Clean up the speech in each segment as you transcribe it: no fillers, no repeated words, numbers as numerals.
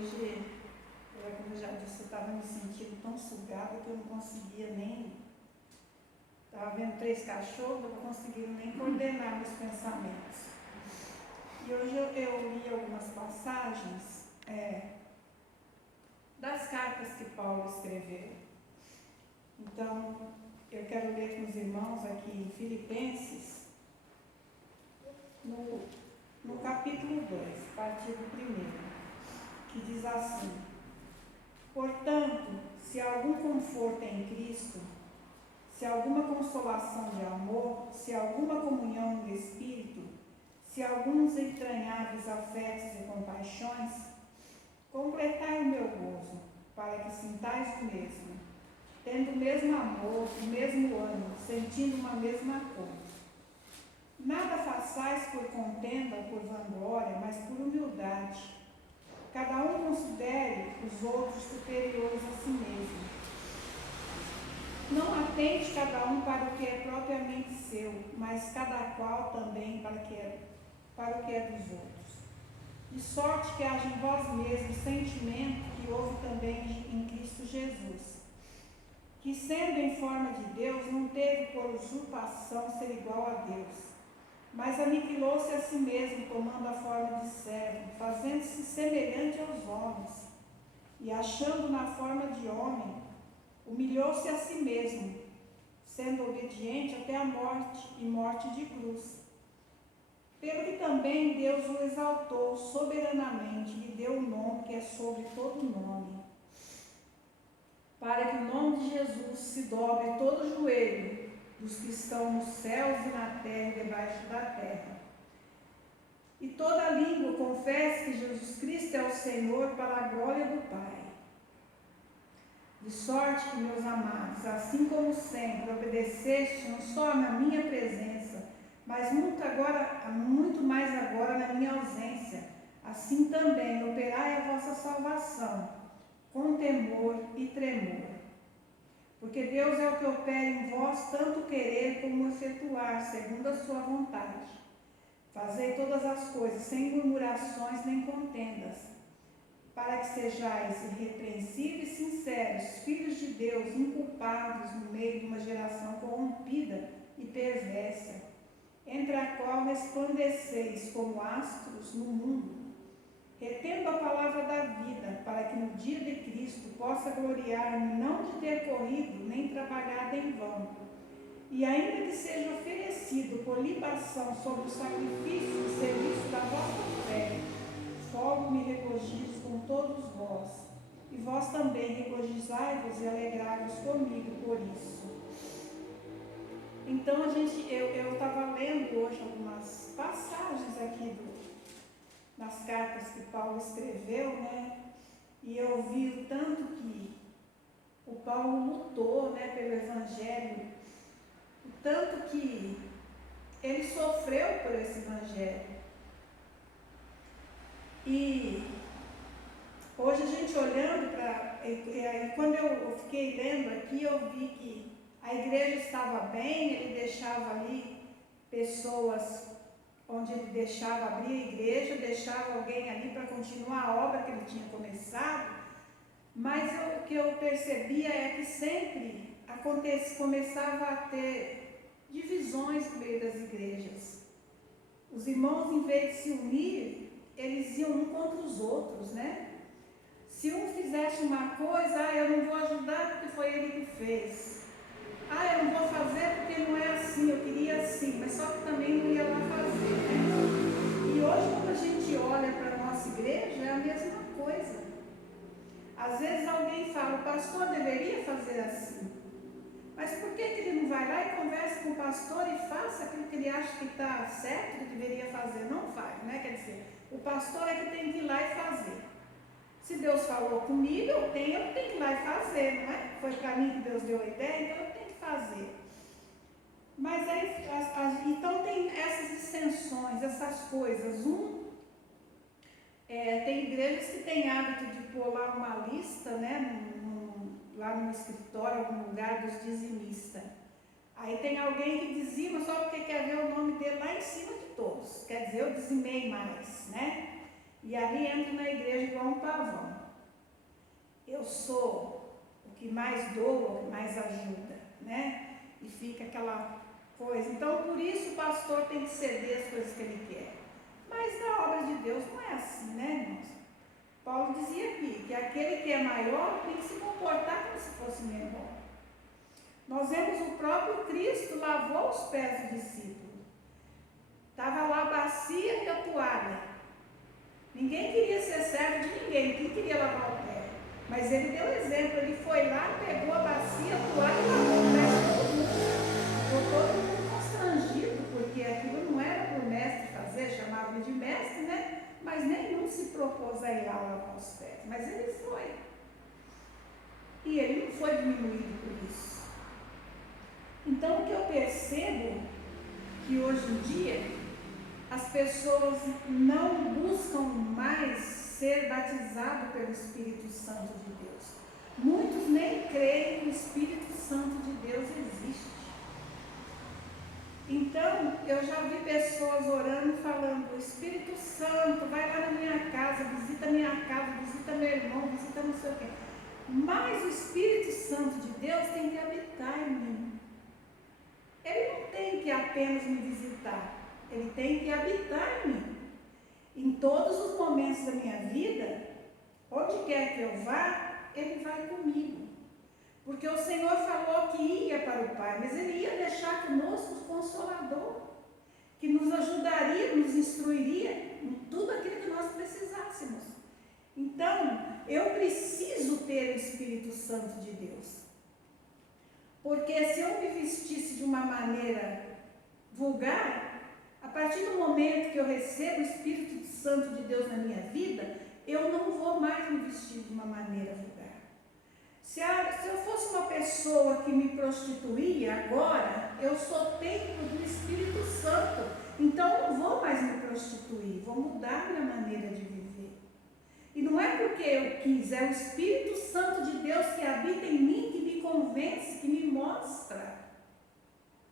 hoje, como eu já disse, eu estava me sentindo tão sugada que eu não conseguia nem. Estava vendo 3 cachorros, eu não conseguia nem coordenar meus pensamentos. E hoje eu li algumas passagens das cartas que Paulo escreveu. Então, eu quero ler com os irmãos aqui em Filipenses, no capítulo 2, partido 1, que diz assim: portanto, se há algum conforto em Cristo, se há alguma consolação de amor, se há alguma comunhão do Espírito, se há alguns entranháveis afetos e compaixões, completai o meu gozo, para que sintais o mesmo, tendo o mesmo amor, o mesmo ânimo, sentindo uma mesma coisa. Nada façais por contenda ou por vanglória, mas por humildade. Cada um considere os outros superiores a si mesmo. Não atente cada um para o que é propriamente seu, mas cada qual também para o que é dos outros. De sorte que haja em vós mesmos sentimento que houve também em Cristo Jesus, que sendo em forma de Deus, não teve por usurpação ser igual a Deus, mas aniquilou-se a si mesmo, tomando a forma de servo, fazendo-se semelhante aos homens, e achando na forma de homem, humilhou-se a si mesmo, sendo obediente até a morte, e morte de cruz. Pelo que também Deus o exaltou soberanamente, lhe deu o nome que é sobre todo nome, para que o nome de Jesus se dobre todo o joelho dos que estão nos céus e na terra e debaixo da terra, e toda língua confesse que Jesus Cristo é o Senhor, para a glória do Pai. De sorte que, meus amados, assim como sempre obedeceste não só na minha presença, mas muito mais agora na minha ausência, assim também operai a vossa salvação com temor e tremor. Porque Deus é o que opera em vós tanto querer como efetuar, segundo a sua vontade. Fazei todas as coisas sem murmurações nem contendas, para que sejais irrepreensíveis e sinceros, filhos de Deus, inculpados no meio de uma geração corrompida e perversa, entre a qual resplandeceis como astros no mundo, retendo a palavra da vida, para que no dia de Cristo possa gloriar-me não de ter corrido nem trabalhado em vão, e ainda que seja oferecido por libação sobre o sacrifício e serviço da vossa fé, folgo me regozijo com todos vós, e vós também regozijai-vos e alegrai-vos comigo por isso. Então eu estava lendo hoje algumas passagens aqui das cartas que Paulo escreveu, né? E eu vi o tanto que o Paulo lutou, né, pelo Evangelho, o tanto que ele sofreu por esse Evangelho. E hoje a gente olhando e quando eu fiquei lendo aqui, eu vi que a igreja estava bem, ele deixava ali pessoas onde ele deixava abrir a igreja, deixava alguém ali para continuar a obra que ele tinha começado, mas o que eu percebia é que sempre começava a ter divisões no meio das igrejas. Os irmãos, em vez de se unir, eles iam um contra os outros, né? Se um fizesse uma coisa, eu não vou ajudar porque foi ele que fez. Eu não vou fazer porque não é assim, eu queria assim, mas só que também não ia lá fazer, né? E hoje, quando a gente olha para a nossa igreja, é a mesma coisa. Às vezes alguém fala, o pastor deveria fazer assim. Mas por que ele não vai lá e conversa com o pastor e faça aquilo que ele acha que está certo, que deveria fazer? Não faz, né? Quer dizer, o pastor é que tem que ir lá e fazer. Se Deus falou comigo, eu tenho que ir lá e fazer, não é? Foi para mim que Deus deu a ideia, então eu tenho que fazer. Mas aí, então tem essas dissensões, essas coisas. Tem igrejas que têm hábito de pôr lá uma lista, né, lá no escritório, algum lugar dos dizimistas. Aí tem alguém que dizima só porque quer ver o nome dele lá em cima de todos. Quer dizer, eu dizimei mais, né? E ali entra na igreja igual um pavão. pavão. Eu sou o que mais doa, o que mais ajuda, né? E fica aquela coisa. Então, por isso o pastor tem que ceder as coisas que ele quer. Mas na obra de Deus não é assim, né, irmãos? Paulo dizia aqui que aquele que é maior tem que se comportar como se fosse menor. Nós vemos o próprio Cristo lavou os pés do discípulo. Estava lá a bacia e a toalha. Ninguém queria ser servo de ninguém, quem queria lavar o pé? Mas ele deu exemplo, ele foi lá, pegou a bacia, a toalha e lavou o pé de todo mundo. Ficou todo mundo constrangido, porque aquilo não era para o mestre fazer, chamava ele de mestre, né? Mas nenhum se propôs a ir lá lavar os pés. Mas ele foi. E ele não foi diminuído por isso. Então, o que eu percebo que hoje em dia as pessoas não buscam mais ser batizadas pelo Espírito Santo de Deus. Muitos nem creem que o Espírito Santo de Deus existe. Então, eu já vi pessoas orando, falando: Espírito Santo, vai lá na minha casa, visita minha casa, visita meu irmão, visita não sei o quê. Mas o Espírito Santo de Deus tem que habitar em mim. Ele não tem que apenas me visitar, ele tem que habitar em mim. Em todos os momentos da minha vida, onde quer que eu vá, ele vai comigo. Porque o Senhor falou que ia para o Pai, mas ele ia deixar conosco o Consolador, que nos ajudaria, nos instruiria em tudo aquilo que nós precisássemos. Então, eu preciso ter o Espírito Santo de Deus. Porque se eu me vestisse de uma maneira vulgar, a partir do momento que eu recebo o Espírito Santo de Deus na minha vida, eu não vou mais me vestir de uma maneira vulgar. Se eu fosse uma pessoa que me prostituía, agora eu sou templo do Espírito Santo, então eu não vou mais me prostituir, vou mudar minha maneira de viver. E não é porque eu quis, é o Espírito Santo de Deus que habita em mim, que me convence, que me mostra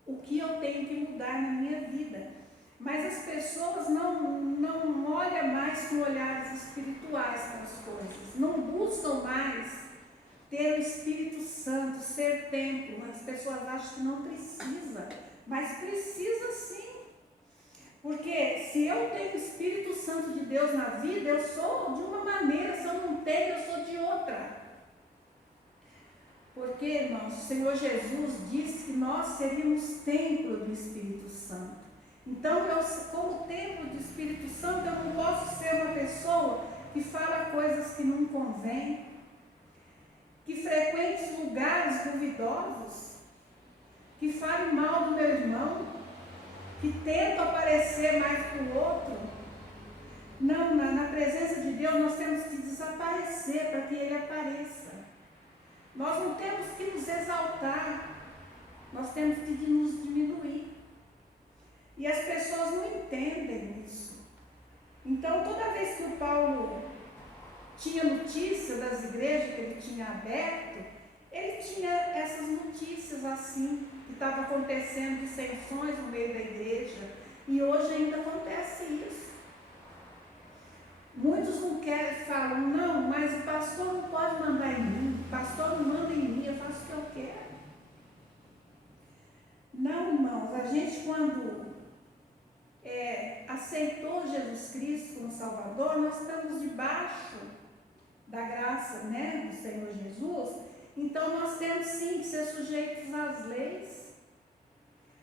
o que eu tenho que mudar na minha vida. Mas as pessoas não olham mais com olhares espirituais para as coisas, não buscam mais ter o Espírito Santo, ser templo. As pessoas acham que não precisa, mas precisa sim. Porque se eu tenho o Espírito Santo de Deus na vida, eu sou de uma maneira, se eu não tenho, eu sou de outra. Porque, irmãos, o Senhor Jesus disse que nós seríamos templo do Espírito Santo. Então, eu, como templo do Espírito Santo, eu não posso ser uma pessoa que fala coisas que não convêm, que frequente lugares duvidosos, que fale mal do meu irmão, que tenta aparecer mais que o outro. Não, na presença de Deus nós temos que desaparecer para que Ele apareça. Nós não temos que nos exaltar, nós temos que nos diminuir. E as pessoas não entendem isso. Então, toda vez que o Paulo tinha notícia das igrejas que ele tinha aberto, ele tinha essas notícias assim, que estava acontecendo dissensões no meio da igreja, e hoje ainda acontece isso. Muitos não querem, falam: não, mas o pastor não pode mandar em mim, o pastor não manda em mim, eu faço o que eu quero. Não, irmãos, a gente quando aceitou Jesus Cristo como Salvador, nós estamos debaixo da graça, né, do Senhor Jesus. Então nós temos sim que ser sujeitos às leis.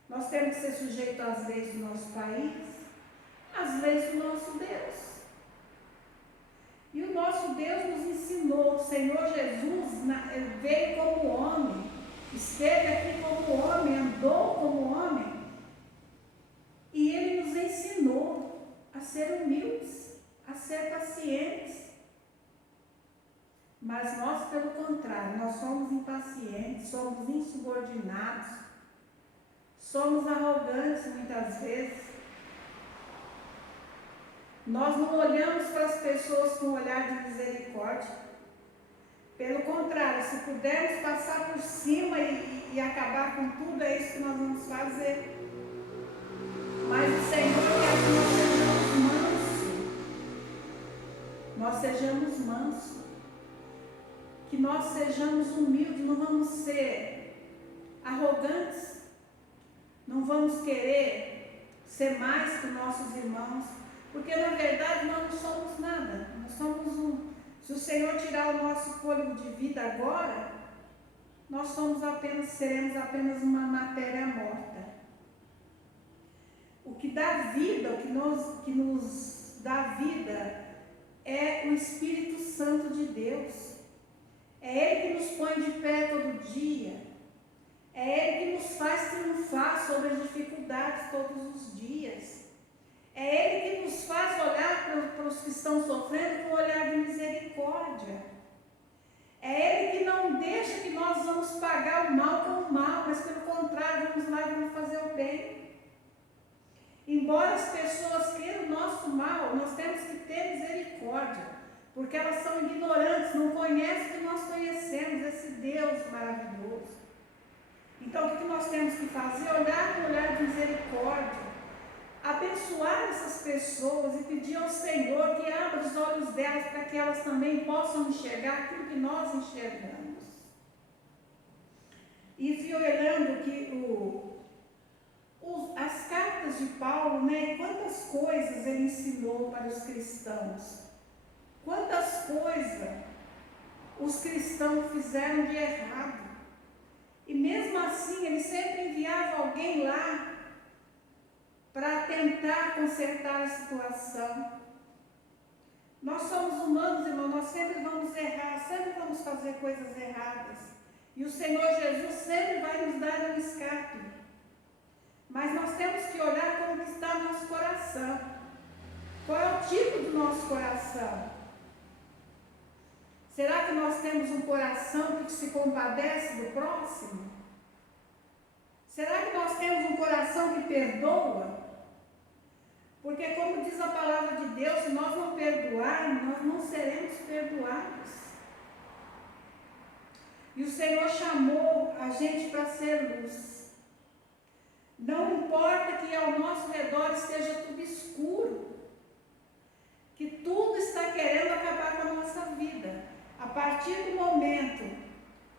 Nós temos que ser sujeitos às leis do nosso país, às leis do nosso Deus. E o nosso Deus nos ensinou. O Senhor Jesus veio como homem, esteve aqui como homem, andou como homem, e Ele nos ensinou a ser humildes, a ser pacientes. Mas nós, pelo contrário, nós somos impacientes, somos insubordinados, somos arrogantes muitas vezes. Nós não olhamos para as pessoas com um olhar de misericórdia. Pelo contrário, se pudermos passar por cima e acabar com tudo, é isso que nós vamos fazer. Mas o Senhor quer que nós sejamos mansos. Nós sejamos mansos, que nós sejamos humildes, não vamos ser arrogantes, não vamos querer ser mais que nossos irmãos, porque na verdade nós não somos nada, nós somos se o Senhor tirar o nosso fôlego de vida agora, nós seremos apenas uma matéria morta. O que dá vida, o que nos dá vida é o Espírito Santo de Deus. É Ele que nos põe de pé todo dia. É Ele que nos faz triunfar sobre as dificuldades todos os dias. É Ele que nos faz olhar para os que estão sofrendo com um olhar de misericórdia. É Ele que não deixa que nós vamos pagar o mal com o mal, mas pelo contrário, vamos lá e vamos fazer o bem. Embora as pessoas queiram o nosso mal, nós temos que ter misericórdia, porque elas são ignorantes, não conhecem o que nós conhecemos, esse Deus maravilhoso. Então, o que nós temos que fazer? Olhar com um olhar de misericórdia, abençoar essas pessoas e pedir ao Senhor que abra os olhos delas para que elas também possam enxergar aquilo que nós enxergamos. E fui olhando que as cartas de Paulo, né, quantas coisas ele ensinou para os cristãos, quantas coisas os cristãos fizeram de errado, e mesmo assim ele sempre enviava alguém lá para tentar consertar a situação. Nós somos humanos, irmão, nós sempre vamos errar, sempre vamos fazer coisas erradas, e o Senhor Jesus sempre vai nos dar um escape. Mas nós temos que olhar como que está nosso coração. Qual é o tipo do nosso coração? Será que nós temos um coração que se compadece do próximo? Será que nós temos um coração que perdoa? Porque como diz a palavra de Deus, se nós não perdoarmos, nós não seremos perdoados. E o Senhor chamou a gente para ser luz. Não importa que ao nosso redor esteja tudo escuro, que tudo está querendo acabar com a nossa vida. A partir do momento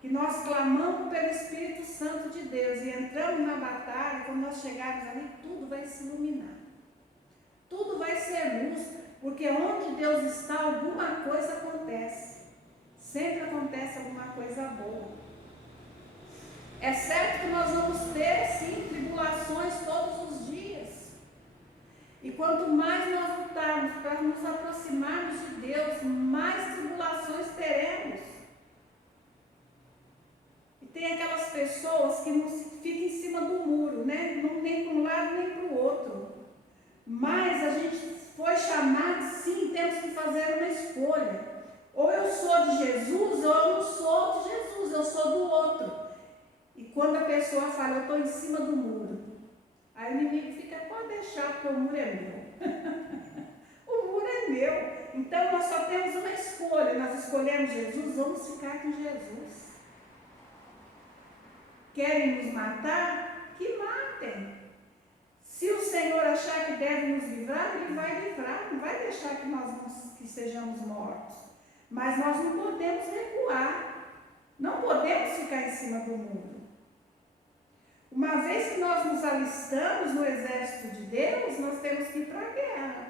que nós clamamos pelo Espírito Santo de Deus e entramos na batalha, quando nós chegarmos ali, tudo vai se iluminar. Tudo vai ser luz, porque onde Deus está, alguma coisa acontece. Sempre acontece alguma coisa boa. É certo que nós vamos ter, sim, tribulações todos os dias. E quanto mais nós lutarmos para nos aproximarmos de Deus, mais tribulações teremos. E tem aquelas pessoas que não ficam em cima do muro, né? Não nem para um lado nem para o outro. Mas a gente foi chamado, sim, temos que fazer uma escolha. Ou eu sou de Jesus, ou eu não sou de Jesus, eu sou do outro. E quando a pessoa fala, eu estou em cima do muro, aí o inimigo fica, pode deixar, porque o muro é meu. O muro é meu. Então nós só temos uma escolha, nós escolhemos Jesus, vamos ficar com Jesus. Querem nos matar? Que matem. Se o Senhor achar que deve nos livrar, Ele vai livrar, não vai deixar que sejamos mortos. Mas nós não podemos recuar, não podemos ficar em cima do muro. Uma vez que nós nos alistamos no exército de Deus, nós temos que ir para a guerra.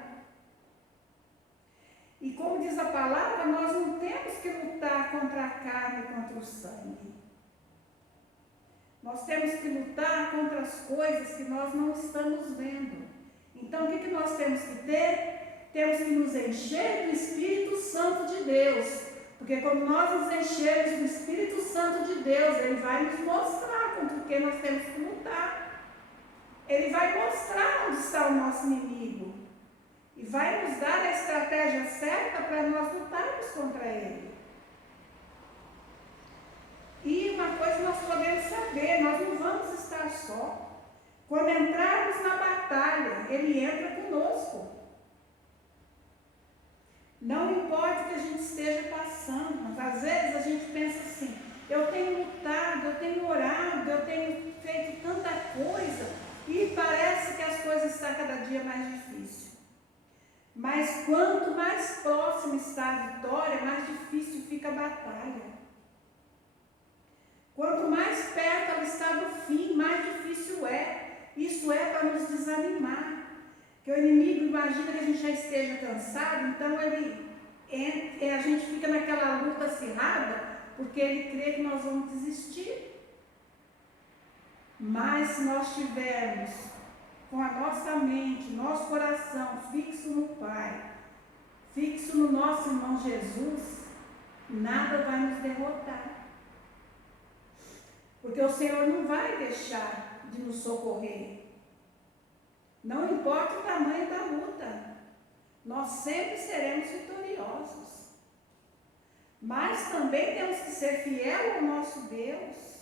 E como diz a palavra, nós não temos que lutar contra a carne e contra o sangue. Nós temos que lutar contra as coisas que nós não estamos vendo. Então, o que nós temos que ter? Temos que nos encher do Espírito Santo de Deus. Porque quando nós nos enchermos do Espírito Santo de Deus, Ele vai nos mostrar contra o que nós temos que lutar. Ele vai mostrar onde está o nosso inimigo. E vai nos dar a estratégia certa para nós lutarmos contra ele. E uma coisa nós podemos saber, nós não vamos estar só. Quando entrarmos na batalha, Ele entra conosco. Não importa o que a gente esteja passando, mas às vezes a gente pensa assim, eu tenho lutado, eu tenho orado, eu tenho feito tanta coisa e parece que as coisas estão cada dia mais difíceis. Mas quanto mais próximo está a vitória, mais difícil fica a batalha. Quanto mais perto ela está do fim, mais difícil é. Isso é para nos desanimar. Porque o inimigo imagina que a gente já esteja cansado, então a gente fica naquela luta acirrada, porque ele crê que nós vamos desistir. Mas se nós tivermos com a nossa mente, nosso coração fixo no Pai, fixo no nosso irmão Jesus, nada vai nos derrotar. Porque o Senhor não vai deixar de nos socorrer. Não importa o tamanho da luta, nós sempre seremos vitoriosos. Mas também temos que ser fiel ao nosso Deus.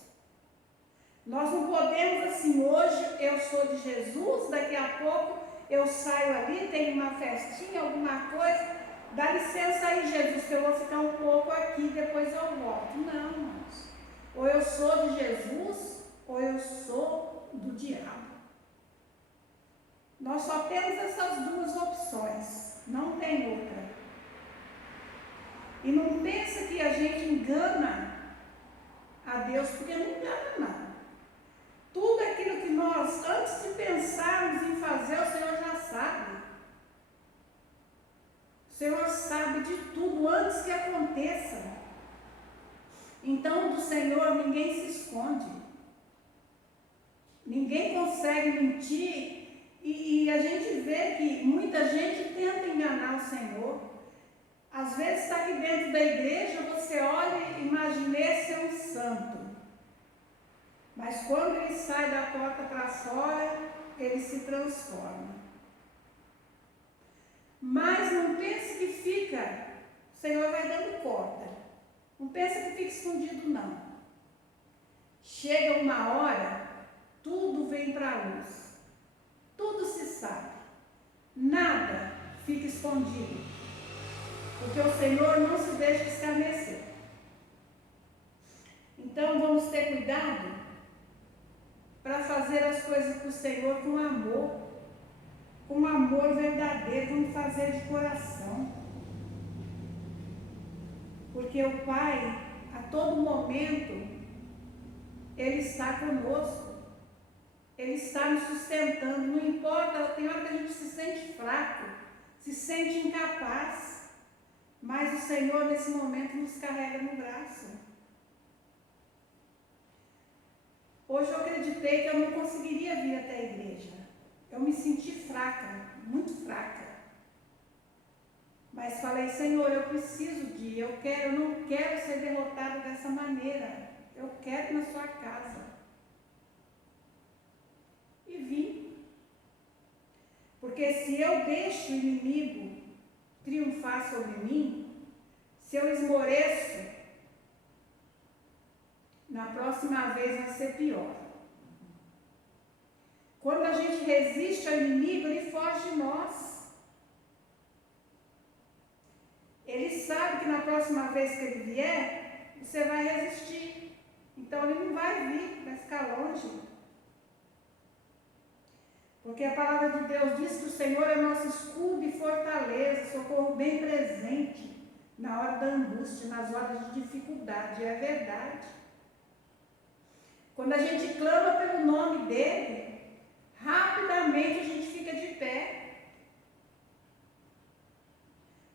Nós não podemos assim, hoje eu sou de Jesus, daqui a pouco eu saio ali, tenho uma festinha, alguma coisa, dá licença aí, Jesus, que eu vou ficar um pouco aqui, depois eu volto. Não, irmãos. Ou eu sou de Jesus, ou eu sou do diabo. Nós só temos essas duas opções, não tem outra. E não pensa que a gente engana a Deus, porque não engana, não. Tudo aquilo que nós, antes de pensarmos em fazer, o Senhor já sabe. O Senhor sabe de tudo antes que aconteça. Então, do Senhor ninguém se esconde. Ninguém consegue mentir. E a gente vê que muita gente tenta enganar o Senhor. Às vezes está aqui dentro da igreja, você olha e imagina esse é um santo. Mas quando ele sai da porta para fora, ele se transforma. Mas não pense que fica, o Senhor vai dando corda. Não pense que fica escondido, não. Chega uma hora, tudo vem para a luz. Tudo se sabe. Nada fica escondido. Porque o Senhor não se deixa escarnecer. Então vamos ter cuidado para fazer as coisas para o Senhor com amor verdadeiro, vamos fazer de coração. Porque o Pai, a todo momento, Ele está conosco. Ele está nos sustentando, não importa, tem hora que a gente se sente fraco, se sente incapaz, mas o Senhor nesse momento nos carrega no braço. Hoje eu acreditei que eu não conseguiria vir até a igreja. Eu me senti fraca, muito fraca. Mas falei, Senhor, eu preciso de ir, eu não quero ser derrotado dessa maneira. Eu quero ir na sua casa. E vim. Porque se eu deixo o inimigo triunfar sobre mim, se eu esmoreço, na próxima vez vai ser pior. Quando a gente resiste ao inimigo, ele foge de nós. Ele sabe que na próxima vez que ele vier, você vai resistir. Então ele não vai vir, vai ficar longe. Porque a palavra de Deus diz que o Senhor é nosso escudo e fortaleza, socorro bem presente na hora da angústia, nas horas de dificuldade. É verdade. Quando a gente clama pelo nome dele, rapidamente a gente fica de pé.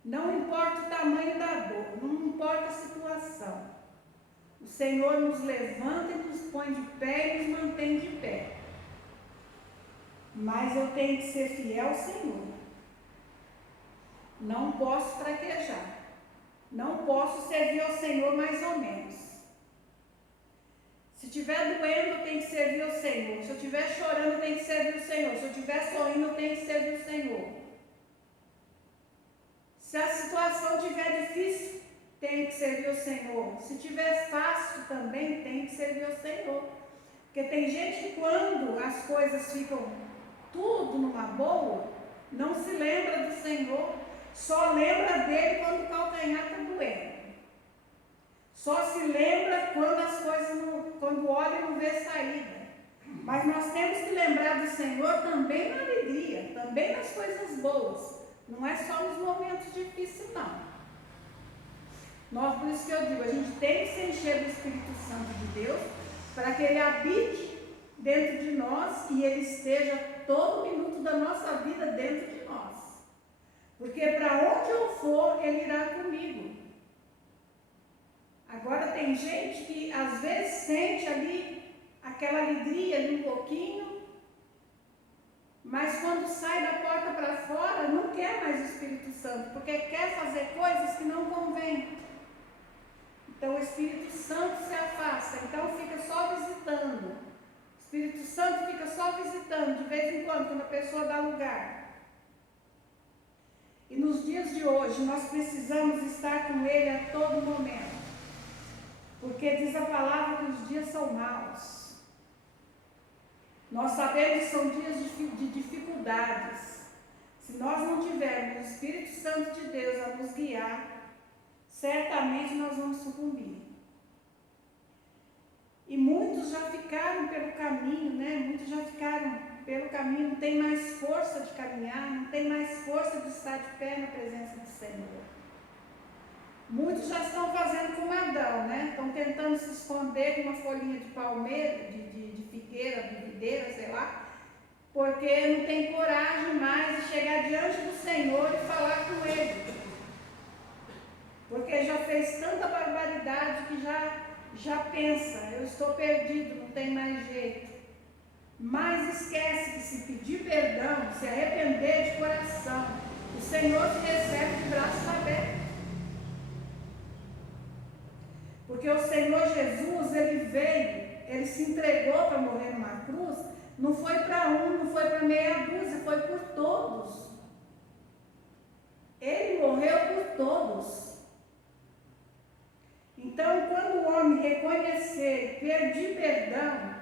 Não importa o tamanho da dor, não importa a situação. O Senhor nos levanta e nos põe de pé e nos mantém de pé. Mas eu tenho que ser fiel ao Senhor. Não posso fraquejar. Não posso servir ao Senhor mais ou menos. Se estiver doendo, eu tenho que servir ao Senhor. Se eu estiver chorando, eu tenho que servir ao Senhor. Se eu estiver sorrindo, eu tenho que servir ao Senhor. Se a situação estiver difícil, tenho que servir ao Senhor. Se estiver fácil também, tenho que servir ao Senhor. Porque tem gente que quando as coisas ficam tudo numa boa, não se lembra do Senhor, só lembra dele quando o calcanhar está doendo. Só se lembra quando as coisas, quando olha e não vê saída. Mas nós temos que lembrar do Senhor também na alegria, também nas coisas boas. Não é só nos momentos difíceis, não. Por isso que eu digo, a gente tem que se encher do Espírito Santo de Deus, para que Ele habite dentro de nós e Ele esteja todo minuto da nossa vida dentro de nós. Porque para onde eu for, Ele irá comigo. Agora tem gente que às vezes sente ali aquela alegria ali um pouquinho, mas quando sai da porta para fora, não quer mais o Espírito Santo, porque quer fazer coisas que não convêm. Então o Espírito Santo se afasta, então fica só visitando. O Espírito Santo fica só visitando, de vez em quando a pessoa dá lugar. E nos dias de hoje, nós precisamos estar com Ele a todo momento. Porque diz a palavra que os dias são maus. Nós sabemos que são dias de dificuldades. Se nós não tivermos o Espírito Santo de Deus a nos guiar, certamente nós vamos sucumbir. E muitos já ficaram pelo caminho, né? Muitos já ficaram pelo caminho, não tem mais força de caminhar, não tem mais força de estar de pé na presença do Senhor. Muitos já estão fazendo como Adão, né? Estão tentando se esconder com uma folhinha de palmeira, de figueira, de videira, sei lá, porque não tem coragem mais de chegar diante do Senhor e falar com Ele. Porque já fez tanta barbaridade que já pensa, eu estou perdido, não tem mais jeito. Mas esquece que se pedir perdão, se arrepender de coração, o Senhor te recebe de braços abertos. Porque o Senhor Jesus, Ele veio, Ele se entregou para morrer numa cruz, não foi para um, não foi para meia dúzia, foi por todos. Ele morreu por todos. Então, quando o homem reconhecer, pedir perdão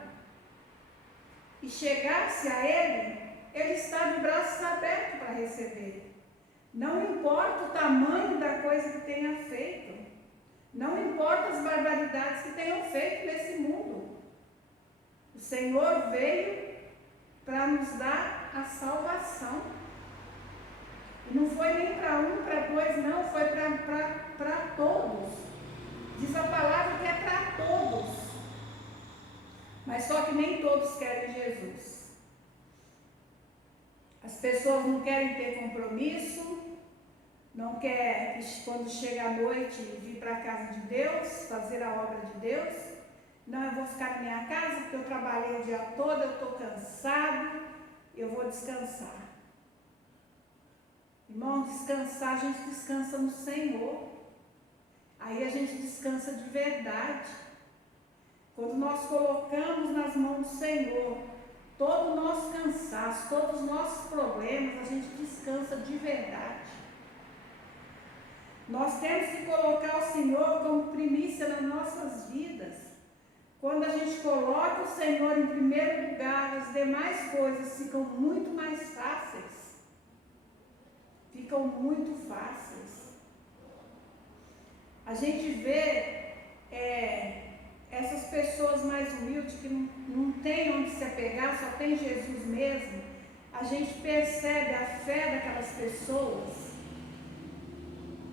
e chegar-se a Ele, Ele está de braços abertos para receber. Não importa o tamanho da coisa que tenha feito. Não importa as barbaridades que tenham feito nesse mundo. O Senhor veio para nos dar a salvação. E não foi nem para um, para dois, não, foi para todos. Diz a palavra que é para todos. Mas só que nem todos querem Jesus. As pessoas não querem ter compromisso, não quer, quando chega a noite, vir para a casa de Deus, fazer a obra de Deus. Não, eu vou ficar na minha casa porque eu trabalhei o dia todo, eu estou cansado, eu vou descansar. Irmão, descansar, a gente descansa no Senhor. Aí a gente descansa de verdade. Quando nós colocamos nas mãos do Senhor todo o nosso cansaço, todos os nossos problemas, a gente descansa de verdade. Nós temos que colocar o Senhor como primícia nas nossas vidas. Quando a gente coloca o Senhor em primeiro lugar, as demais coisas ficam muito mais fáceis. Ficam muito fáceis. A gente vê essas pessoas mais humildes que não tem onde se apegar, só tem Jesus mesmo. A gente percebe a fé daquelas pessoas.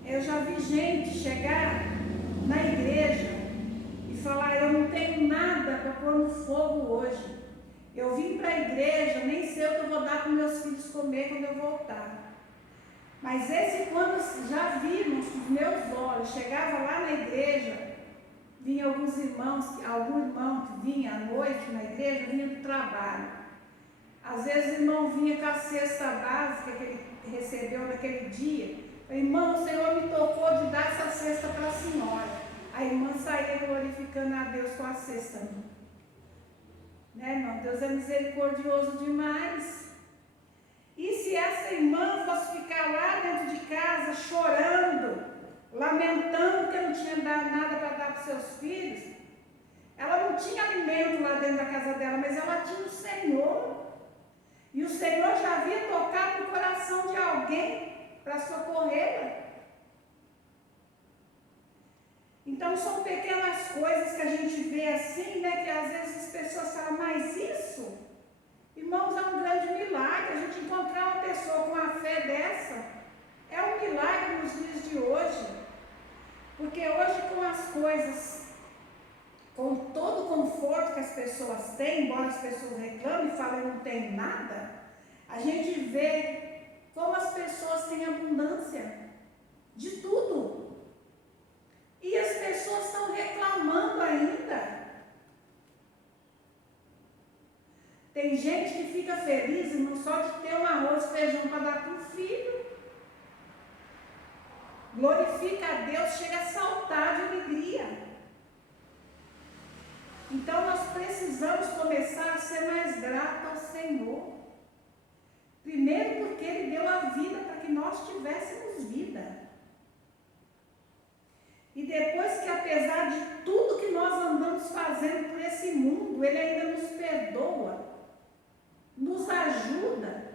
Eu já vi gente chegar na igreja e falar, eu não tenho nada para pôr no fogo hoje. Eu vim para a igreja, nem sei o que eu vou dar para meus filhos comer quando eu voltar. Mas quando já vimos com os meus olhos, chegava lá na igreja, vinha algum irmão que vinha à noite na igreja, vinha do trabalho. Às vezes o irmão vinha com a cesta básica que ele recebeu naquele dia. Irmão, o Senhor me tocou de dar essa cesta para a senhora. A irmã saía glorificando a Deus com a cesta. Né, irmão? Deus é misericordioso demais. E se essa irmã fosse ficar lá dentro de casa chorando, lamentando que não tinha dado nada para dar para os seus filhos, ela não tinha alimento lá dentro da casa dela, mas ela tinha o Senhor. E o Senhor já havia tocado no coração de alguém para socorrê-la. Então são pequenas coisas que a gente vê assim, né? Que às vezes as pessoas falam, mas isso, irmãos, é um grande milagre a gente encontrar uma pessoa com uma fé dessa, É um milagre nos dias de hoje, porque hoje com as coisas, com todo o conforto que as pessoas têm, embora as pessoas reclamem e falem que não tem nada, a gente vê como as pessoas têm abundância de tudo. E as pessoas estão reclamando ainda. Tem gente que fica feliz, não só de ter um arroz e feijão para dar para o filho. Glorifica a Deus, chega a saltar de alegria. Então nós precisamos começar a ser mais gratos ao Senhor. Primeiro porque Ele deu a vida para que nós tivéssemos vida. E depois que, apesar de tudo que nós andamos fazendo por esse mundo, Ele ainda nos perdoa, nos ajuda,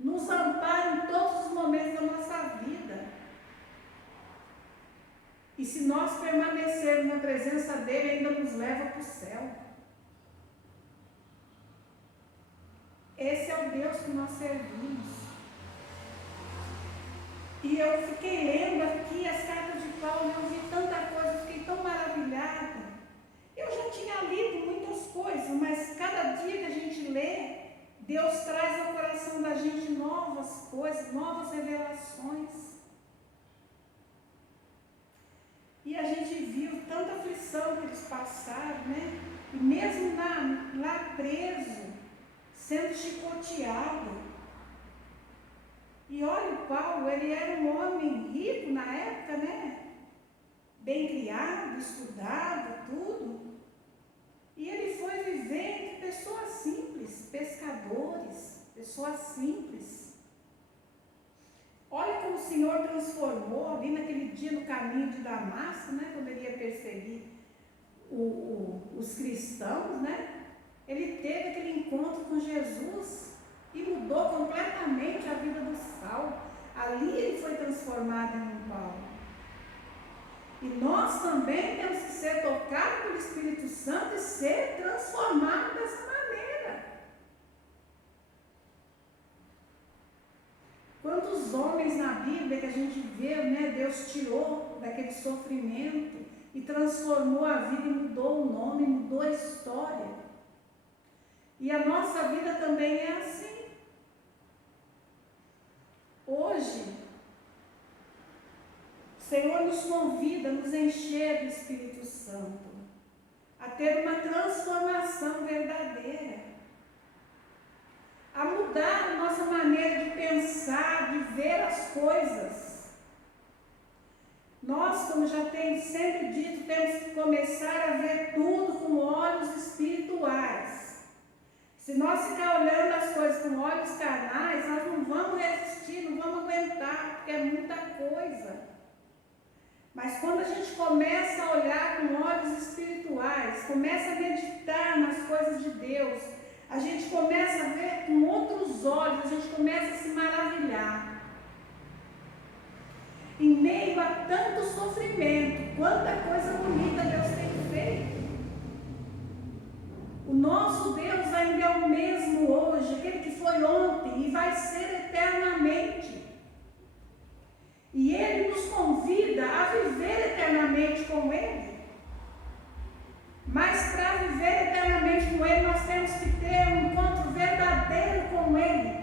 nos ampara em todos os momentos da nossa vida. E se nós permanecermos na presença dEle, ainda nos leva para o céu. Esse é o Deus que nós servimos. E eu fiquei lendo aqui as cartas de Paulo, eu vi tanta coisa, fiquei tão maravilhada. Eu já tinha lido muitas coisas, mas cada dia que a gente lê, Deus traz ao coração da gente novas coisas, novas revelações. E a gente viu tanta aflição que eles passaram, né? E mesmo lá preso, sendo chicoteado. E olha o Paulo, ele era um homem rico na época, né? Bem criado, estudado, tudo. E ele foi viver entre pessoas simples, pescadores, pessoas simples. Olha como o Senhor transformou ali naquele dia no caminho de Damasco, né? Quando ele ia perseguir os cristãos, né? Ele teve aquele encontro com Jesus e mudou completamente a vida do Saulo. Ali ele foi transformado em um Paulo. E nós também temos que ser tocados pelo Espírito Santo e ser transformados dessa maneira. Quantos homens na Bíblia que a gente vê, né? Deus tirou daquele sofrimento e transformou a vida e mudou o nome, mudou a história. E a nossa vida também é assim. Hoje, o Senhor nos convida a nos encher do Espírito Santo, a ter uma transformação verdadeira, a mudar a nossa maneira de pensar, de ver as coisas. Nós, como já tenho sempre dito, temos que começar a ver tudo com olhos espirituais. Se nós ficar olhando as coisas com olhos carnais, nós não vamos resistir, não vamos aguentar, porque é muita coisa. Mas quando a gente começa a olhar com olhos espirituais, começa a meditar nas coisas de Deus, a gente começa a ver com outros olhos, a gente começa a se maravilhar. Em meio a tanto sofrimento, quanta coisa bonita Deus tem feito. O nosso Deus ainda é o mesmo hoje, aquele que foi ontem e vai ser eternamente. E Ele nos convida a viver eternamente com Ele. Mas para viver eternamente com Ele, nós temos que ter um encontro verdadeiro com Ele.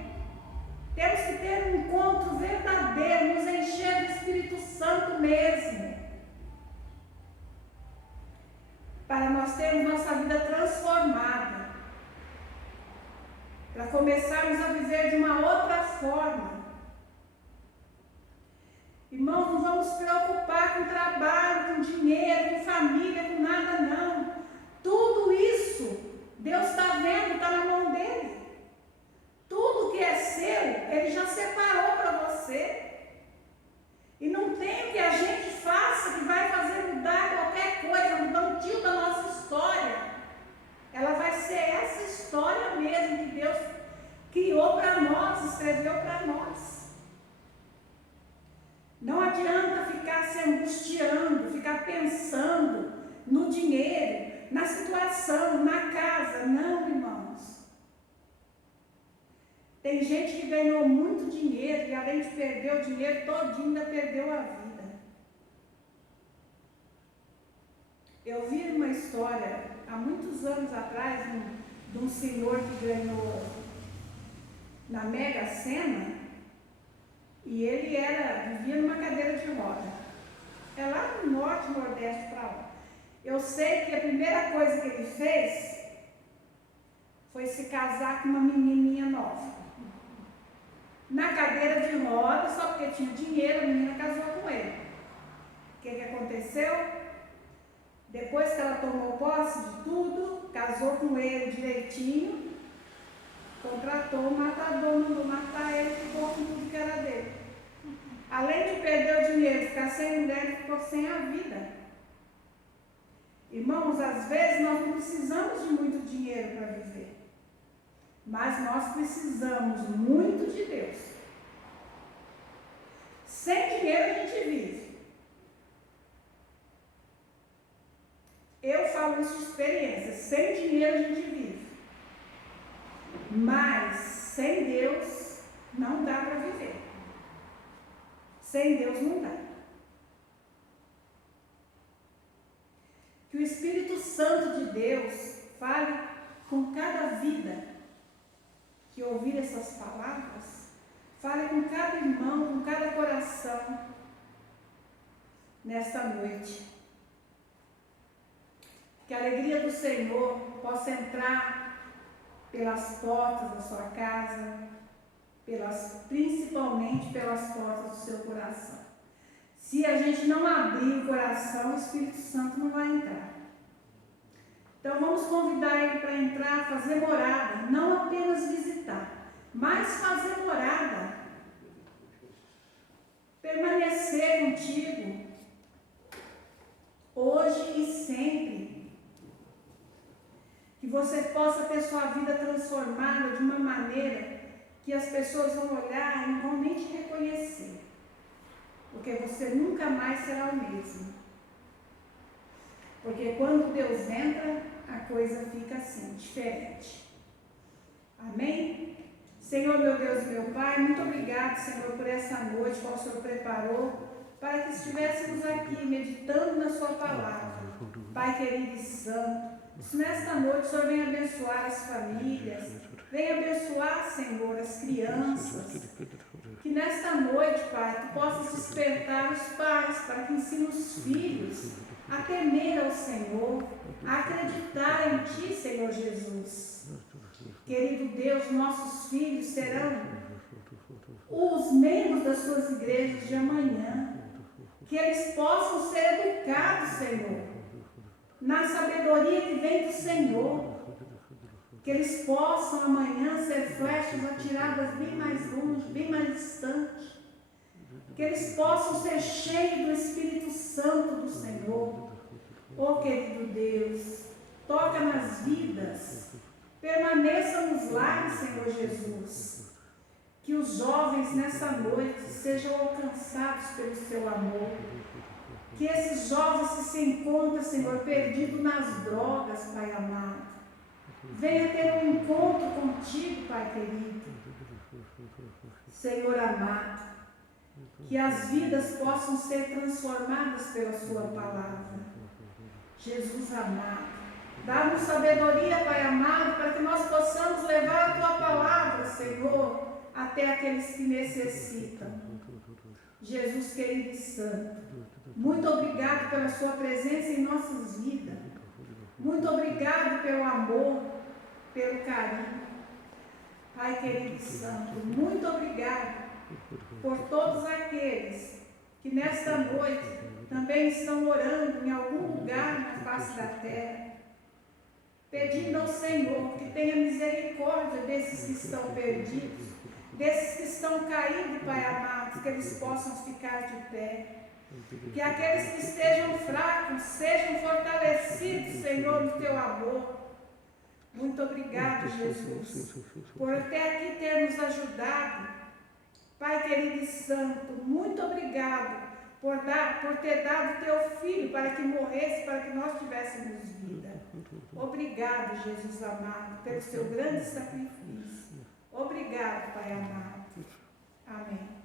Temos que ter um encontro verdadeiro, nos encher do Espírito Santo mesmo. Para nós termos nossa vida transformada. Para começarmos a viver de uma outra forma. Irmãos, não vamos nos preocupar com trabalho, com dinheiro, com família, com nada não. Tudo isso, Deus está vendo, está na mão dEle. Tudo que é seu, Ele já separou para você. E não tem o que a gente faça que vai fazer mudar qualquer coisa, mudar o tio da nossa história. Ela vai ser essa história mesmo que Deus criou para nós, escreveu para nós. Não adianta ficar se angustiando, ficar pensando no dinheiro, na situação, na casa. Não, irmãos. Tem gente que ganhou muito dinheiro e além de perder o dinheiro todinho, ainda perdeu a vida. Eu vi uma história, há muitos anos atrás, de um senhor que ganhou na Mega Sena, e ele vivia numa cadeira de roda. É lá no norte, nordeste para lá. Eu sei que a primeira coisa que ele fez foi se casar com uma menininha nova. Na cadeira de roda, só porque tinha dinheiro, a menina casou com ele. O que aconteceu? Depois que ela tomou posse de tudo, casou com ele direitinho, contratou um matador, mandou matar ele, ficou com tudo que era dele. Além de perder o dinheiro, ficar sem mulher, ele ficou sem a vida. Irmãos, às vezes nós não precisamos de muito dinheiro para viver, mas nós precisamos muito de Deus. Sem dinheiro a gente vive. Eu falo isso de experiência, sem dinheiro a gente vive. Mas sem Deus não dá para viver. Sem Deus não dá. Que o Espírito Santo de Deus fale com cada vida que ouvir essas palavras, fale com cada irmão, com cada coração nesta noite. Que a alegria do Senhor possa entrar pelas portas da sua casa, principalmente pelas portas do seu coração. Se a gente não abrir o coração, o Espírito Santo não vai entrar. Então vamos convidar ele para entrar, fazer morada, não apenas visitar, mas fazer morada, permanecer contigo, hoje e sempre. Que você possa ter sua vida transformada de uma maneira que as pessoas vão olhar e não vão nem te reconhecer, porque você nunca mais será o mesmo. Porque quando Deus entra, a coisa fica assim, diferente. Amém? Senhor, meu Deus e meu Pai, muito obrigado, Senhor, por essa noite que o Senhor preparou para que estivéssemos aqui meditando na sua palavra. Pai querido e santo, se nesta noite o Senhor venha abençoar as famílias, venha abençoar, Senhor, as crianças. Que nesta noite, Pai, Tu possas despertar os pais para que ensinem os filhos a temer ao Senhor, a acreditar em Ti, Senhor Jesus. Querido Deus, nossos filhos serão os membros das Suas igrejas de amanhã. Que eles possam ser educados, Senhor, na sabedoria que vem do Senhor. Que eles possam amanhã ser flechas atiradas bem mais longe, bem mais distante. Que eles possam ser cheios do Espírito Santo do Senhor. Oh, querido Deus, toca nas vidas, permaneça nos lares, Senhor Jesus. Que os jovens nessa noite sejam alcançados pelo Seu amor. Que esses jovens que se encontram, Senhor, perdidos nas drogas, Pai amado, venha ter um encontro contigo, Pai querido. Senhor amado, que as vidas possam ser transformadas pela Sua palavra. Jesus amado, dá-nos sabedoria, Pai amado, para que nós possamos levar a Tua palavra, Senhor, até aqueles que necessitam. Jesus querido e santo, muito obrigado pela Sua presença em nossas vidas. Muito obrigado pelo amor, pelo carinho. Pai querido e santo, muito obrigado por todos aqueles que nesta noite também estão orando em algum lugar na face da terra, pedindo ao Senhor que tenha misericórdia desses que estão perdidos, desses que estão caídos, Pai amado, que eles possam ficar de pé. Que aqueles que estejam fracos sejam fortalecidos, Senhor, no Teu amor. Muito obrigado, Jesus, por até aqui ter nos ajudado. Pai querido e santo, muito obrigado por ter dado Teu Filho para que morresse, para que nós tivéssemos vida. Obrigado, Jesus amado, pelo Seu grande sacrifício. Obrigado, Pai amado. Amém.